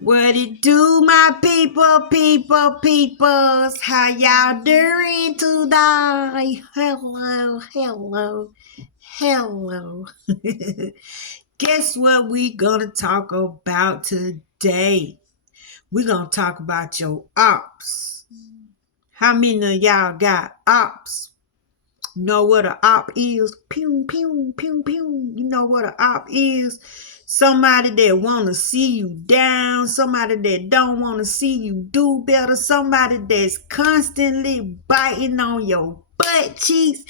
What it do, my peoples? How y'all doing today? Hello. Guess what we gonna talk about today? We gonna talk about your ops. How many of y'all got ops? Know what a op is? Pew, pew, pew, pew. You know what a op is? Somebody that want to see you down. Somebody that don't want to see you do better. Somebody that's constantly biting on your butt cheeks.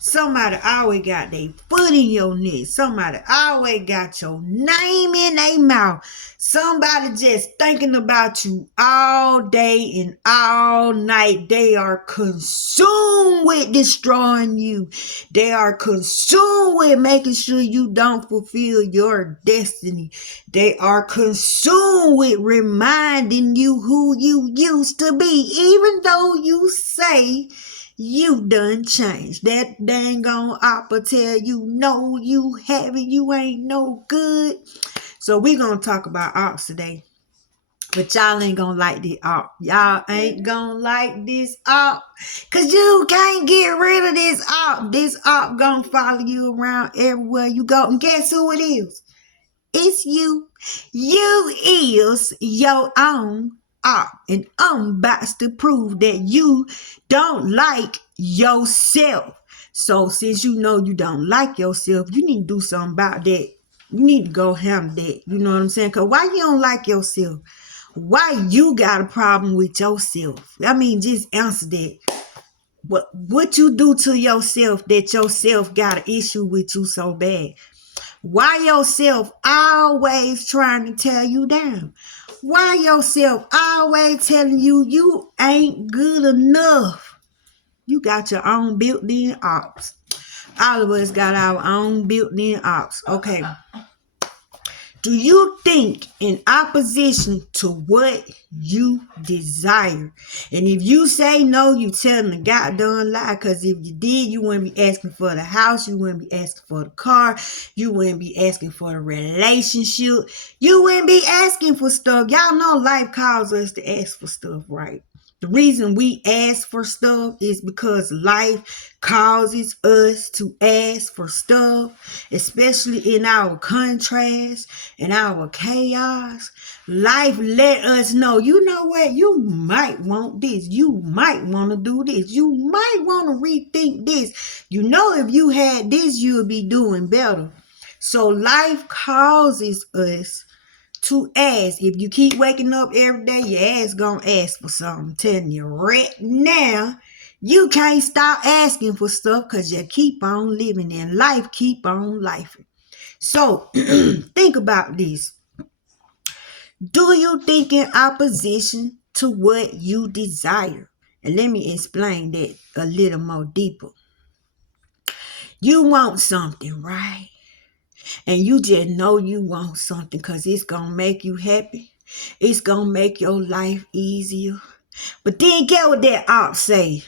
Somebody always got their foot in your neck. Somebody always got your name in their mouth. Somebody just thinking about you all day and all night. They are consumed with destroying you. They are consumed with making sure you don't fulfill your destiny. They are consumed with reminding you who you used to be, even though you say you done changed. That dang on oppa tell you no, you haven't, you ain't no good. So we gonna talk about ops today. But y'all ain't gonna like this op. Y'all ain't gonna like this op. Cause you can't get rid of this op. This op gonna follow you around everywhere you go. And guess who it is? It's you. You is your own op. And I'm about to prove that you don't like yourself. So since you know you don't like yourself, you need to do something about that. You need to go handle that. You know what I'm saying? Cause why you don't like yourself? Why you got a problem with yourself? I mean, just answer that. What you do to yourself that yourself got an issue with you so bad? Why yourself always trying to tear you down? Why yourself always telling you you ain't good enough? You got your own built-in ops. All of us got our own built-in ops. Okay. Do you think in opposition to what you desire? And if you say no, you telling a goddamn lie. Because if you did, you wouldn't be asking for the house. You wouldn't be asking for the car. You wouldn't be asking for the relationship. You wouldn't be asking for stuff. Y'all know life calls us to ask for stuff, right? The reason we ask for stuff is because life causes us to ask for stuff, especially in our contrast and our chaos. Life let us know, you know what, you might want this. You might want to do this. You might want to rethink this. You know, if you had this, you would be doing better. So life causes us to ask. If you keep waking up every day, your ass gonna ask for something. I'm telling you right now, you can't stop asking for stuff because you keep on living and life keep on lifing. So think about this. Do you think in opposition to what you desire? And let me explain that a little more deeper. You want something, right? And you just know you want something because it's going to make you happy. It's going to make your life easier. But then get what that op say.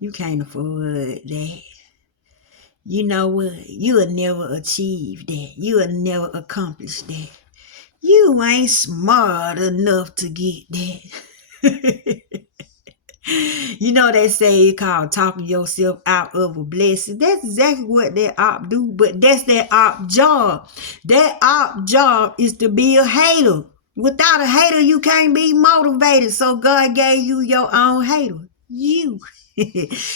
You can't afford that. You know what? You will never achieve that. You will never accomplish that. You ain't smart enough to get that. You know they say it's called talking yourself out of a blessing. That's exactly what that op do, but that's that op job. That op job is to be a hater. Without a hater, you can't be motivated. So God gave you your own hater. You.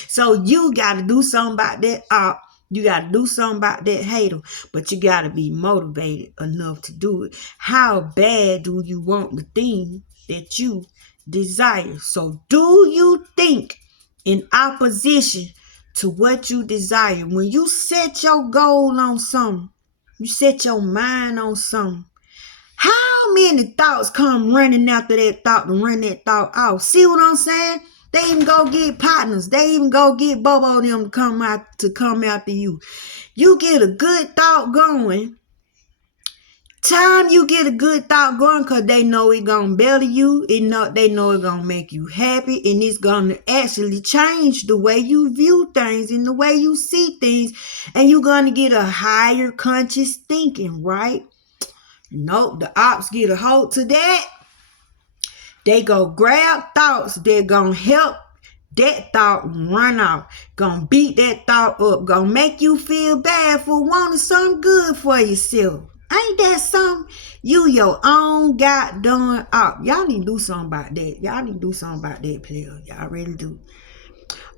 So you got to do something about that op. You got to do something about that hater, but you got to be motivated enough to do it. How bad do you want the thing that you desire? So do you think in opposition to what you desire, when you set your goal on something, you set your mind on something, how many thoughts come running after that thought and run that thought off? See what I'm saying? They even go get partners. They even go get Bobo them to come after you. You get a good thought going. Time you get a good thought going, because they know it's going to better you. They know it's going to make you happy. And it's going to actually change the way you view things and the way you see things. And you're going to get a higher conscious thinking, right? Nope, the ops get a hold to that. They go grab thoughts that gonna help that thought run off. Gonna beat that thought up. Gonna make you feel bad for wanting something good for yourself. Ain't that something? You your own goddamn op. Y'all need to do something about that. Y'all need to do something about that, player. Y'all really do.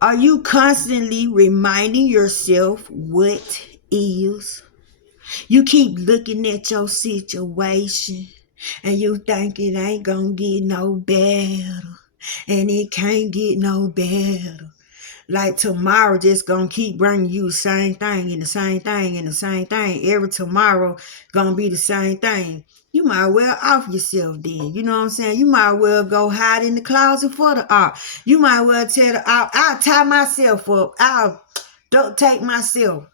Are you constantly reminding yourself what is? You keep looking at your situation and you think it ain't gonna get no better. And it can't get no better. Like tomorrow just gonna keep bringing you the same thing and the same thing and the same thing. Every tomorrow gonna be the same thing. You might well off yourself then. You know what I'm saying? You might well go hide in the closet for the op. You might well tell the op, I'll tie myself up. I'll duct tape myself.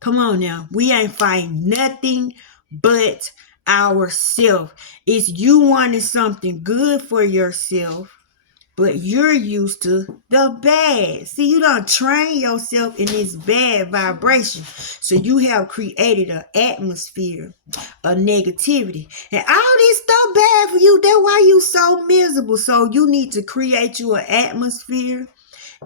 Come on now. We ain't fighting nothing but ourselves. It's you wanting something good for yourself, but you're used to the bad. See, you done train yourself in this bad vibration. So you have created an atmosphere of negativity. And all this stuff bad for you. That's why you so miserable. So you need to create you an atmosphere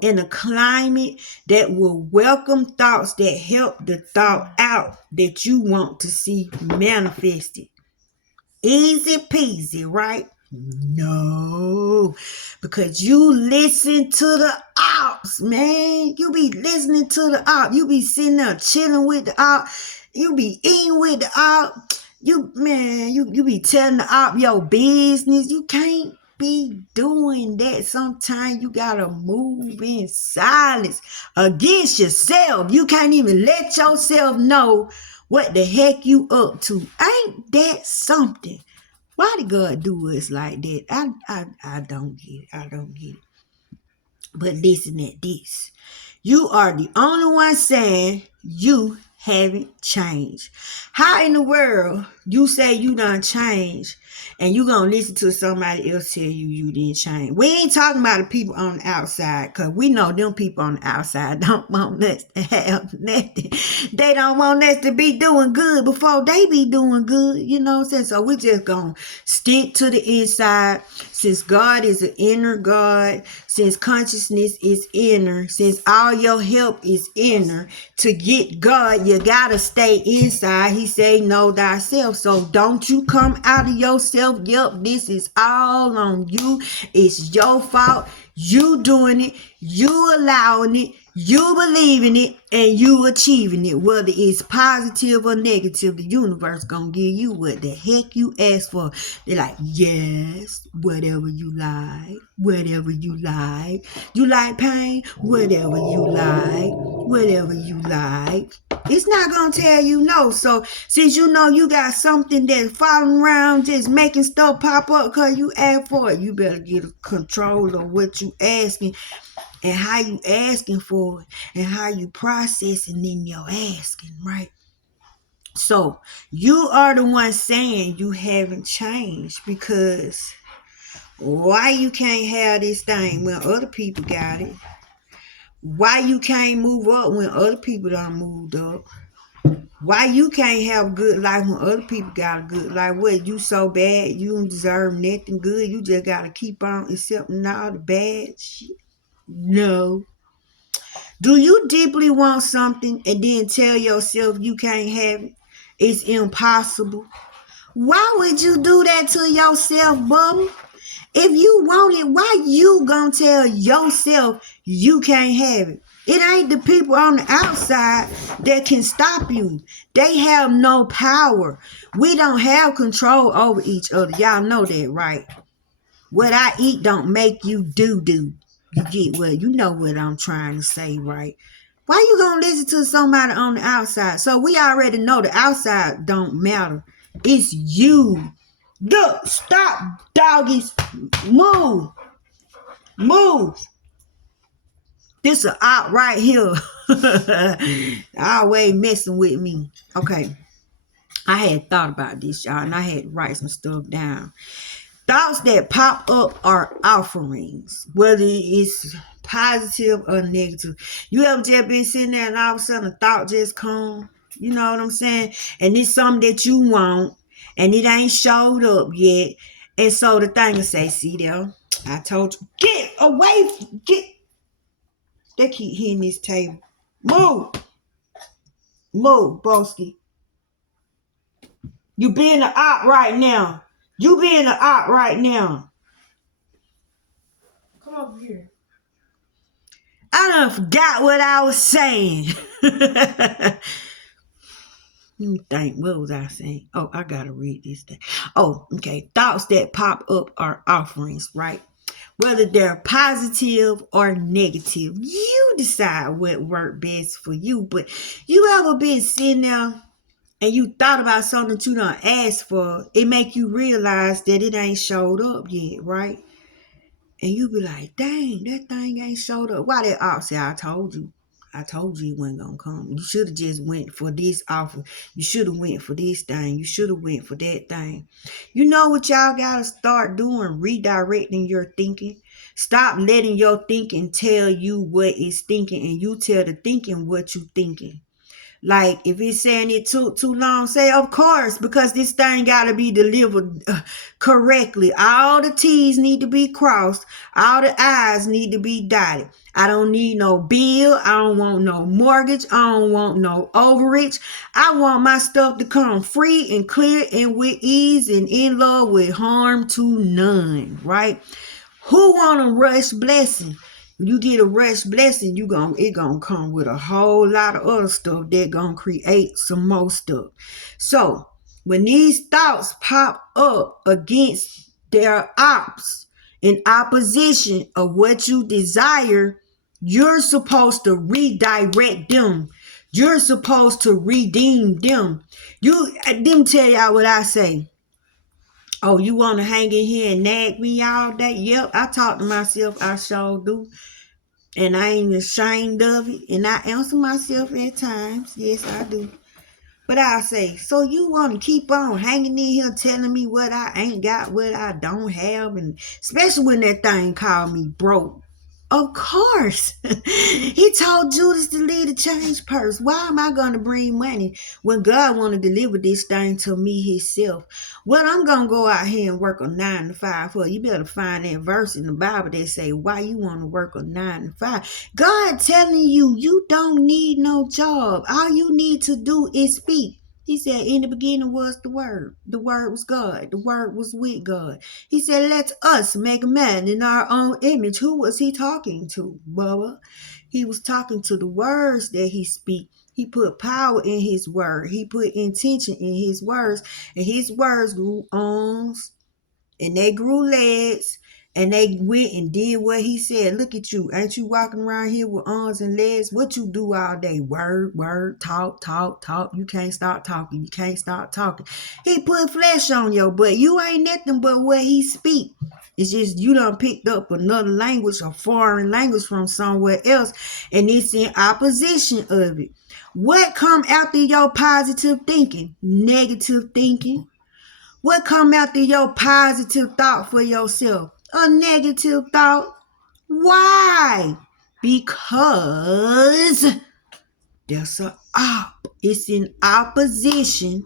in a climate that will welcome thoughts that help the thought out that you want to see manifested. Easy peasy, right? No, because you listen to the ops, man. You be listening to the op. You be sitting there chilling with the op. You be eating with the op. You be telling the op your business. You can't be doing that. Sometimes you gotta move in silence against yourself. You can't even let yourself know what the heck you up to. Ain't that something? Why did God do us like that? I don't get it. I don't get it. But listen at this. You are the only one saying you haven't changed. How in the world you say you done changed and you gonna listen to somebody else tell you didn't change? We ain't talking about the people on the outside, because we know them people on the outside don't want us to have nothing. They don't want us to be doing good before they be doing good. You know what I'm saying? So we just gonna stick to the inside. Since God is an inner God, since consciousness is inner, since all your help is inner, to get God, you gotta stay inside. He say, know thyself. So don't you come out of yourself. Yep, this is all on you. It's your fault. You doing it. You allowing it. You believing it, and you achieving it. Whether it's positive or negative, the universe gonna give you what the heck you ask for. They're like, yes, whatever you like, whatever you like. You like pain? Whatever you like, whatever you like. It's not gonna tell you no. So since you know you got something that's falling around, just making stuff pop up because you ask for it, you better get control of what you asking, and how you asking for it, and how you processing in your asking, right? So you are the one saying you haven't changed, because why you can't have this thing when other people got it? Why you can't move up when other people done moved up? Why you can't have a good life when other people got a good life? What, you so bad you don't deserve nothing good? You just gotta keep on accepting all the bad shit? No. Do you deeply want something and then tell yourself you can't have it? It's impossible. Why would you do that to yourself, Bubba? If you want it, why you gonna tell yourself you can't have it? It ain't the people on the outside that can stop you. They have no power. We don't have control over each other. Y'all know that, right? What I eat don't make you do. You get what? You know what I'm trying to say, right? Why you gonna listen to somebody on the outside? So we already know the outside don't matter. It's you. Look, stop, doggies. Move. Move. This a op right here. Always messing with me. Okay. I had thought about this, y'all, and I had to write some stuff down. Thoughts that pop up are offerings, whether it's positive or negative. You ever just been sitting there and all of a sudden a thought just come? You know what I'm saying? And it's something that you want, and it ain't showed up yet. And so the thing will say, see there, I told you, get away, get. They keep hitting this table. Move, move, broski. You being the op right now. You being the op right now. Come over here. I done forgot what I was saying. Let me think. What was I saying? Oh, I gotta read this thing. Oh, okay. Thoughts that pop up are offerings, right? Whether they're positive or negative, you decide what worked best for you. But you ever been sitting there and you thought about something that you done asked for? It make you realize that it ain't showed up yet, right? And you be like, dang, that thing ain't showed up. Why that off say, I told you. I told you it wasn't gonna come. You should have just went for this offer. You should have went for this thing. You should have went for that thing. You know what y'all gotta start doing? Redirecting your thinking. Stop letting your thinking tell you what it's thinking, and you tell the thinking what you thinking. Like if it's saying it too long, say of course, because this thing gotta be delivered correctly. All the T's need to be crossed, all the I's need to be dotted. I don't need no bill. I don't want no mortgage. I don't want no overage. I want my stuff to come free and clear and with ease and in love with harm to none, right? Who want a rush blessing? You get a rush blessing, it gonna come with a whole lot of other stuff that gonna create some more stuff. So when these thoughts pop up against their ops, in opposition of what you desire, you're supposed to redirect them. You're supposed to redeem them. I didn't tell y'all what I say. Oh, you want to hang in here and nag me all day? Yep, I talk to myself. I sure do. And I ain't ashamed of it. And I answer myself at times. Yes, I do. But I say, so you want to keep on hanging in here telling me what I ain't got, what I don't have, and especially when that thing called me broke. Of course. He told Judas to leave the change purse. Why am I going to bring money when God want to deliver this thing to me himself? Well, I'm going to go out here and work a 9 to 5 for you. Better find that verse in the Bible that say why you want to work a 9 to 5. God telling you, you don't need no job. All you need to do is speak. He said, in the beginning was the Word. The Word was God. The Word was with God. He said, let us make a man in our own image. Who was he talking to, Bubba? He was talking to the words that he speak. He put power in his word. He put intention in his words. And his words grew arms and they grew legs. And they went and did what he said. Look at you. Ain't you walking around here with arms and legs? What you do all day? Word, talk, talk, talk. You can't stop talking. You can't stop talking. He put flesh on your butt. You ain't nothing but what he speak. It's just you done picked up another language, a foreign language from somewhere else, and it's in opposition of it. What come after your positive thinking? Negative thinking. What come after your positive thought for yourself? A negative thought. Why? Because there's a op. It's in opposition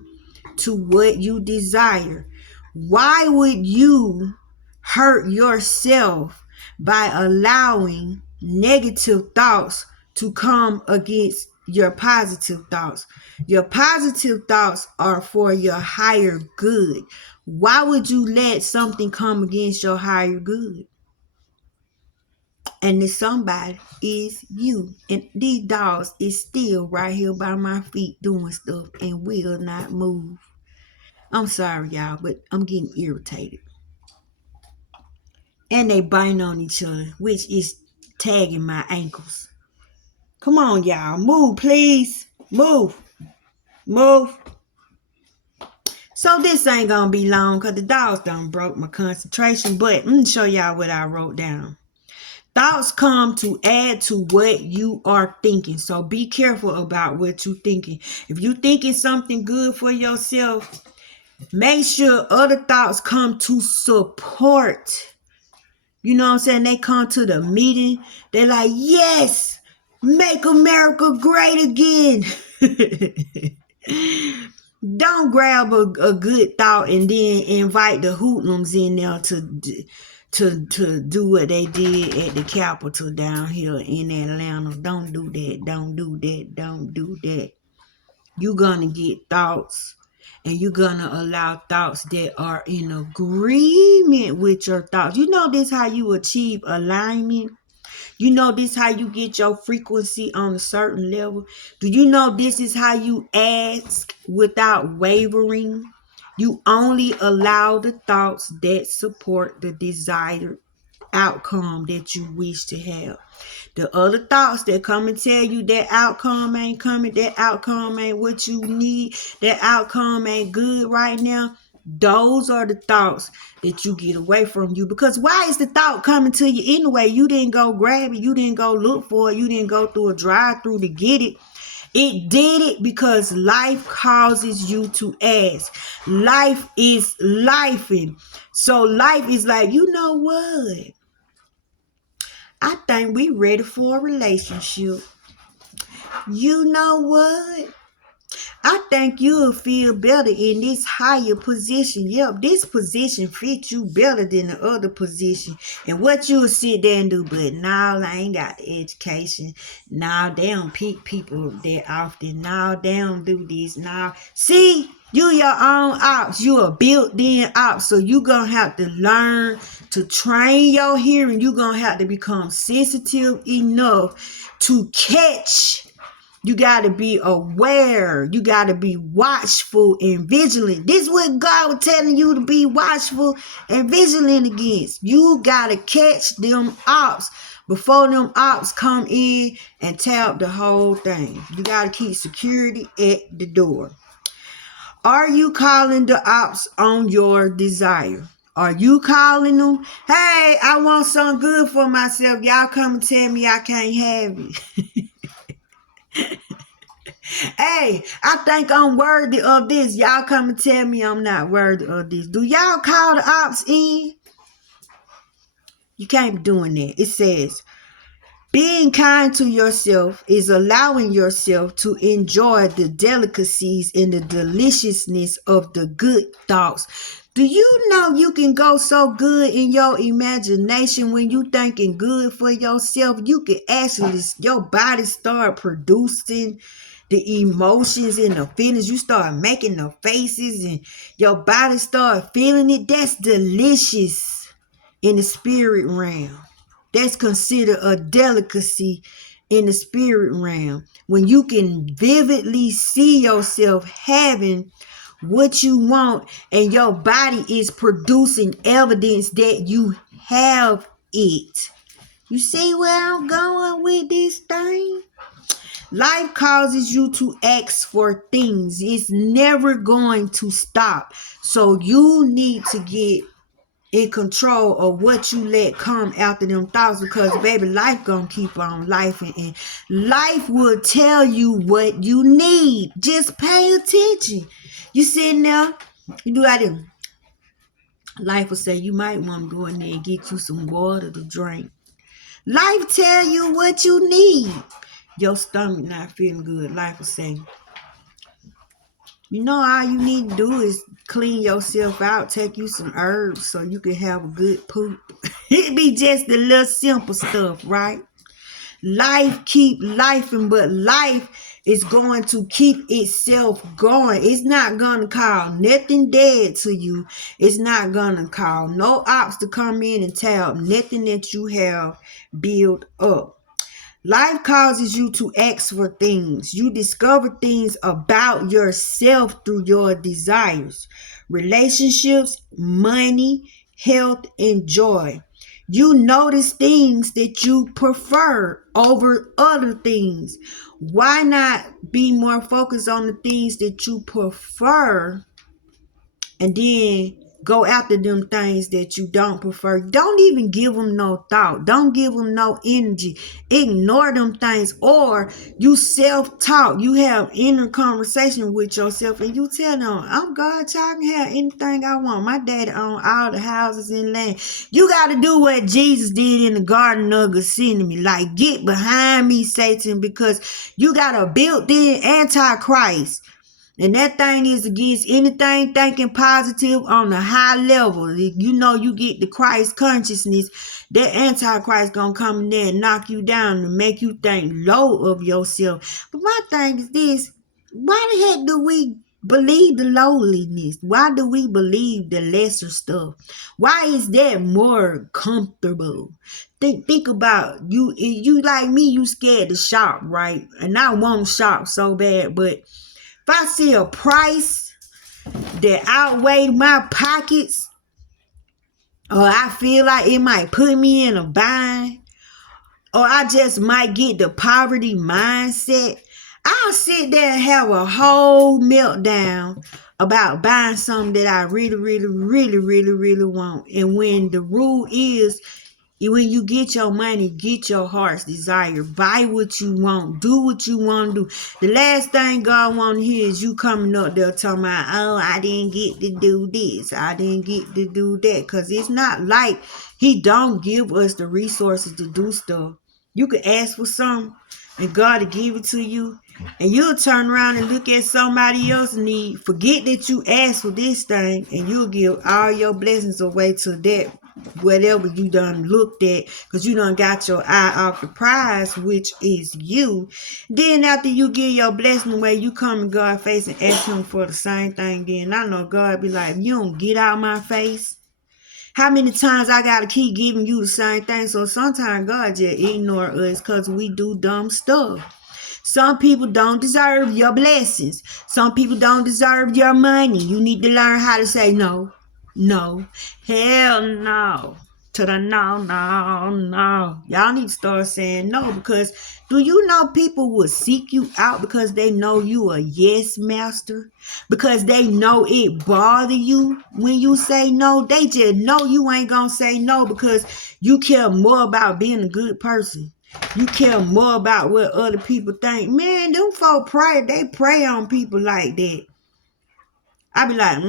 to what you desire. Why would you hurt yourself by allowing negative thoughts to come against your positive thoughts? Your positive thoughts are for your higher good. Why would you let something come against your higher good? And the somebody is you. And these dogs is still right here by my feet doing stuff and will not move. I'm sorry, y'all, but I'm getting irritated. And they biting on each other, which is tagging my ankles. Come on, y'all. Move, please. Move. Move. So this ain't gonna be long because the dogs done broke my concentration. But I'm gonna show y'all what I wrote down. Thoughts come to add to what you are thinking. So be careful about what you're thinking. If you're thinking something good for yourself, make sure other thoughts come to support. You know what I'm saying? They come to the meeting. They're like, yes, make America great again. Don't grab a good thought and then invite the hoodlums in there to do what they did at the Capitol down here in Atlanta. Don't do that. Don't do that. Don't do that. You're gonna get thoughts, and you're gonna allow thoughts that are in agreement with your thoughts. You know this how you achieve alignment. You know this how you get your frequency on a certain level. Do you know this is how you ask without wavering? You only allow the thoughts that support the desired outcome that you wish to have. The other thoughts that come and tell you that outcome ain't coming, that outcome ain't what you need, that outcome ain't good right now, those are the thoughts that you get away from you. Because why is the thought coming to you anyway? You didn't go grab it. You didn't go look for it. You didn't go through a drive-through to get it. It did it because life causes you to ask. Life is lifing. So life is like, you know what? I think we ready for a relationship. You know what? I think you'll feel better in this higher position. Yep, this position fits you better than the other position. And what you'll sit there and do, but now I ain't got the education. Now they don't pick people that often. Now they don't do this. Now, see, you your own ops. You a built-in ops. So you gonna have to learn to train your hearing. You gonna have to become sensitive enough to catch. You got to be aware. You got to be watchful and vigilant. This is what God was telling you to be watchful and vigilant against. You got to catch them ops before them ops come in and tap the whole thing. You got to keep security at the door. Are you calling the ops on your desire? Are you calling them? Hey, I want something good for myself. Y'all come and tell me I can't have it. Hey, I think I'm worthy of this. Y'all come and tell me I'm not worthy of this. Do y'all call the ops in? You can't be doing that. It says, being kind to yourself is allowing yourself to enjoy the delicacies and the deliciousness of the good thoughts. Do you know you can go so good in your imagination when you thinking good for yourself? You can actually, your body start producing the emotions and the feelings. You start making the faces and your body start feeling it. That's delicious in the spirit realm. That's considered a delicacy in the spirit realm. When you can vividly see yourself having what you want and your body is producing evidence that you have it. You see where I'm going with this thing? Life causes you to ask for things. It's never going to stop. So you need to get in control of what you let come after them thoughts, because baby, life gonna keep on life, and life will tell you what you need. Just pay attention. You sitting there, you do like this. Life will say you might want to go in there and get you some water to drink. Life tell you what you need. Your stomach not feeling good. Life will say, you know, all you need to do is clean yourself out, take you some herbs so you can have a good poop. It be just the little simple stuff, right? Life keep lifing, but life is going to keep itself going. It's not going to call nothing dead to you. It's not going to call no ops to come in and tell nothing that you have built up. Life causes you to ask for things. You discover things about yourself through your desires, relationships, money, health, and joy. You notice things that you prefer over other things. Why not be more focused on the things that you prefer and then go after them things that you don't prefer? Don't even give them no thought. Don't give them no energy. Ignore them things. Or you self-talk. You have inner conversation with yourself and you tell them, I'm God, y'all can have anything I want. My daddy own all the houses and land. You got to do what Jesus did in the Garden of Gethsemane. Like, get behind me, Satan, because you got a built-in antichrist And that thing is against anything thinking positive on a high level. You know, you get the Christ consciousness, that Antichrist gonna come in there and knock you down and make you think low of yourself. But my thing is this: why the heck do we believe the lowliness? Why do we believe the lesser stuff? Why is that more comfortable? Think about you. You like me, you scared to shop, right? And I want to shop so bad, but if I see a price that outweigh my pockets, or I feel like it might put me in a bind, or I just might get the poverty mindset, I'll sit there and have a whole meltdown about buying something that I really, really, really, really, really want. And when the rule is, when you get your money, get your heart's desire. Buy what you want. Do what you want to do. The last thing God want to hear is you coming up there talking about, oh, I didn't get to do this. I didn't get to do that. Because it's not like he don't give us the resources to do stuff. You could ask for something and God will give it to you. And you'll turn around and look at somebody else's need. Forget that you asked for this thing. And you'll give all your blessings away to that whatever you done looked at, because you done got your eye off the prize, which is you. Then after you give your blessing away, you come in God's face and ask him for the same thing. Then I know God be like, you don't get out of my face. How many times I gotta keep giving you the same thing? So sometimes God just ignore us because we do dumb stuff. Some people don't deserve your blessings. Some people don't deserve your money. You need to learn how to say no. No. Hell no. To the no, no, no. Y'all need to start saying no, because do you know people will seek you out because they know you a yes master? Because they know it bother you when you say no. They just know you ain't gonna say no because you care more about being a good person. You care more about what other people think. Man, them folk pray. They prey on people like that. I be like,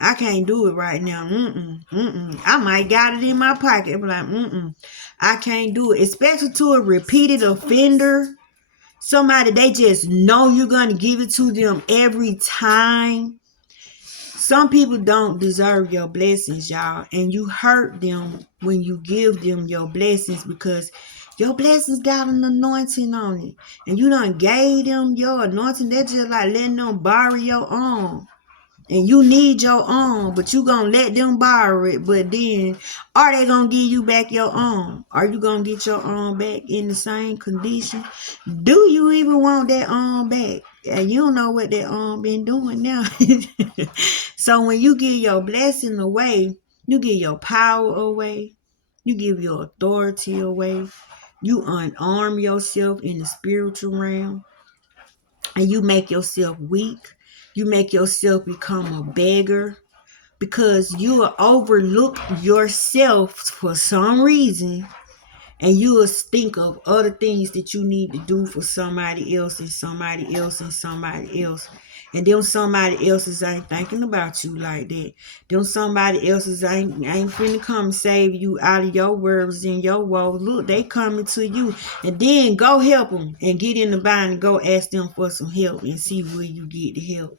I can't do it right now. I might got it in my pocket. I be like, I can't do it. Especially to a repeated offender. Somebody they just know you're going to give it to them every time. Some people don't deserve your blessings, y'all. And you hurt them when you give them your blessings because your blessings got an anointing on it. And you done gave them your anointing. They're just like letting them borrow your arm. And you need your arm, but you gonna let them borrow it. But then, are they gonna give you back your arm? Are you gonna get your arm back in the same condition? Do you even want that arm back? And you don't know what that arm been doing now. So when you give your blessing away, you give your power away. You give your authority away. You unarm yourself in the spiritual realm. And you make yourself weak. You make yourself become a beggar because you will overlook yourself for some reason, and you will think of other things that you need to do for somebody else and somebody else and somebody else. And them somebody else's ain't thinking about you like that. Them somebody else's ain't finna come save you out of your worries and your woes. Look, they coming to you. And then go help them and get in the bind and go ask them for some help and see where you get the help.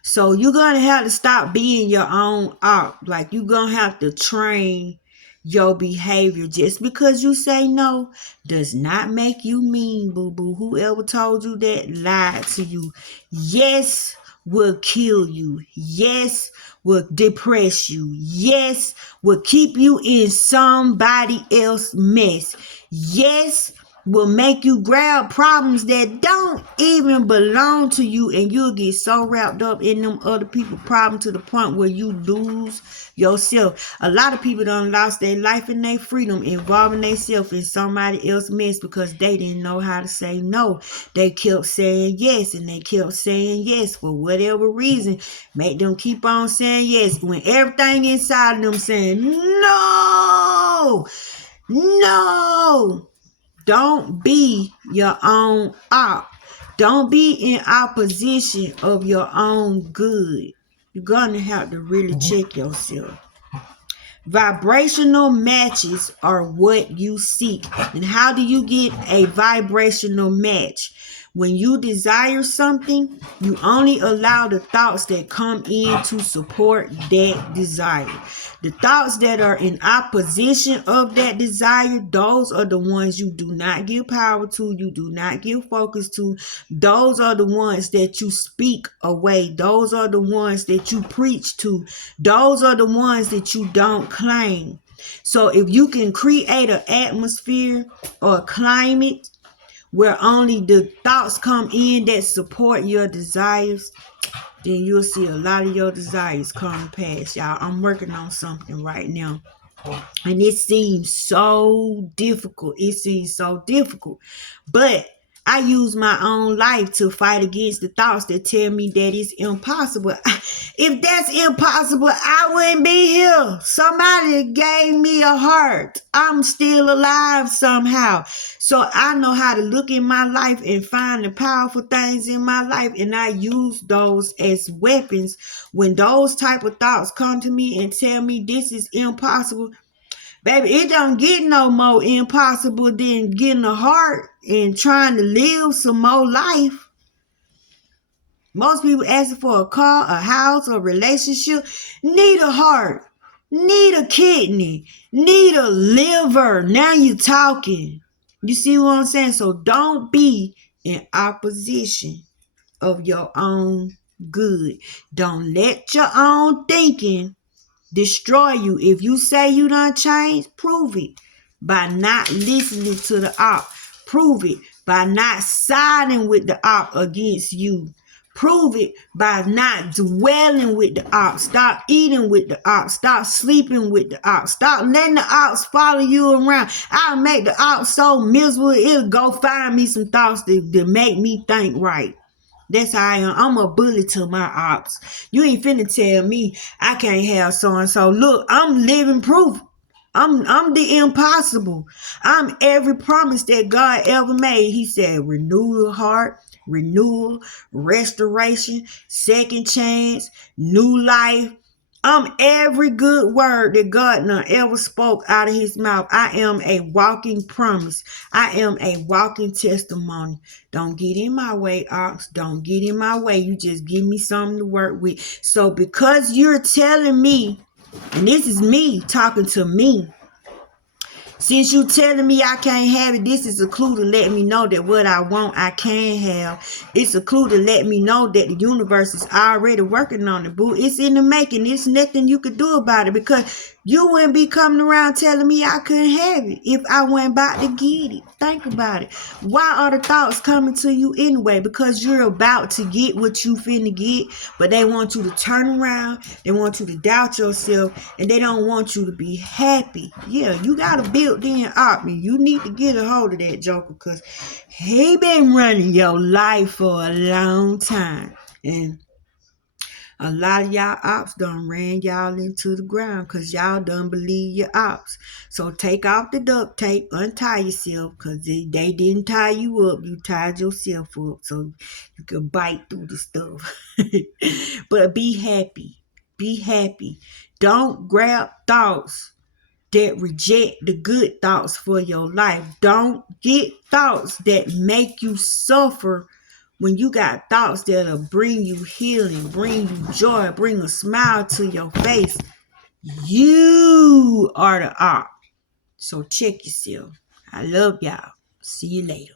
So you're going to have to stop being your own op. Like you're going to have to train your behavior. Just because you say no does not make you mean, boo-boo. Whoever told you that lied to you. Yes will kill you. Yes will depress you. Yes will keep you in somebody else's mess. Yes will make you grab problems that don't even belong to you, and you'll get so wrapped up in them other people's problems to the point where you lose yourself. A lot of people done lost their life and their freedom involving themselves in somebody else's mess because they didn't know how to say no. They kept saying yes, and they kept saying yes for whatever reason. Make them keep on saying yes when everything inside of them saying no. Don't be your own op. Don't be in opposition of your own good. You're going to have to really check yourself. Vibrational matches are what you seek. And how do you get a vibrational match? When you desire something, you only allow the thoughts that come in to support that desire. The thoughts that are in opposition of that desire, those are the ones you do not give power to, you do not give focus to. Those are the ones that you speak away. Those are the ones that you preach to. Those are the ones that you don't claim. So if you can create an atmosphere or a climate where only the thoughts come in that support your desires, then you'll see a lot of your desires come past, y'all. I'm working on something right now. And it seems so difficult. It seems so difficult. But I use my own life to fight against the thoughts that tell me that it's impossible. If that's impossible, I wouldn't be here. Somebody gave me a heart. I'm still alive somehow. So I know how to look in my life and find the powerful things in my life. And I use those as weapons. When those type of thoughts come to me and tell me this is impossible, baby, it don't get no more impossible than getting a heart and trying to live some more life. Most people asking for a car, a house, a relationship, need a heart, need a kidney, need a liver. Now you talking. You see what I'm saying? So don't be in opposition of your own good. Don't let your own thinking destroy you. If you say you done changed, prove it by not listening to the op. Prove it by not siding with the op against you. Prove it by not dwelling with the ops. Stop eating with the ops. Stop sleeping with the ops. Stop letting the ops follow you around. I'll make the ops so miserable, it'll go find me some thoughts that make me think right. That's how I am. I'm a bully to my ops. You ain't finna tell me I can't have so-and-so. Look, I'm living proof. I'm the impossible. I'm every promise that God ever made. He said renewal heart, renewal, restoration, second chance, new life. I'm every good word that God done ever spoke out of his mouth. I am a walking promise. I am a walking testimony. Don't get in my way, ox. Don't get in my way. You just give me something to work with. So because you're telling me, and this is me talking to me, since you telling me I can't have it, this is a clue to let me know that what I want, I can have. It's a clue to let me know that the universe is already working on it, boo. It's in the making. There's nothing you could do about it because you wouldn't be coming around telling me I couldn't have it if I wasn't about to get it. Think about it. Why are the thoughts coming to you anyway? Because you're about to get what you finna get, but they want you to turn around. They want you to doubt yourself, and they don't want you to be happy. Yeah, you got to build in op. You need to get a hold of that joker because he been running your life for a long time. And a lot of y'all ops done ran y'all into the ground because y'all done believe your ops. So take off the duct tape, untie yourself because they didn't tie you up. You tied yourself up so you can bite through the stuff. But be happy. Be happy. Don't grab thoughts that reject the good thoughts for your life. Don't get thoughts that make you suffer when you got thoughts that'll bring you healing, bring you joy, bring a smile to your face. You are the op. So check yourself. I love y'all. See you later.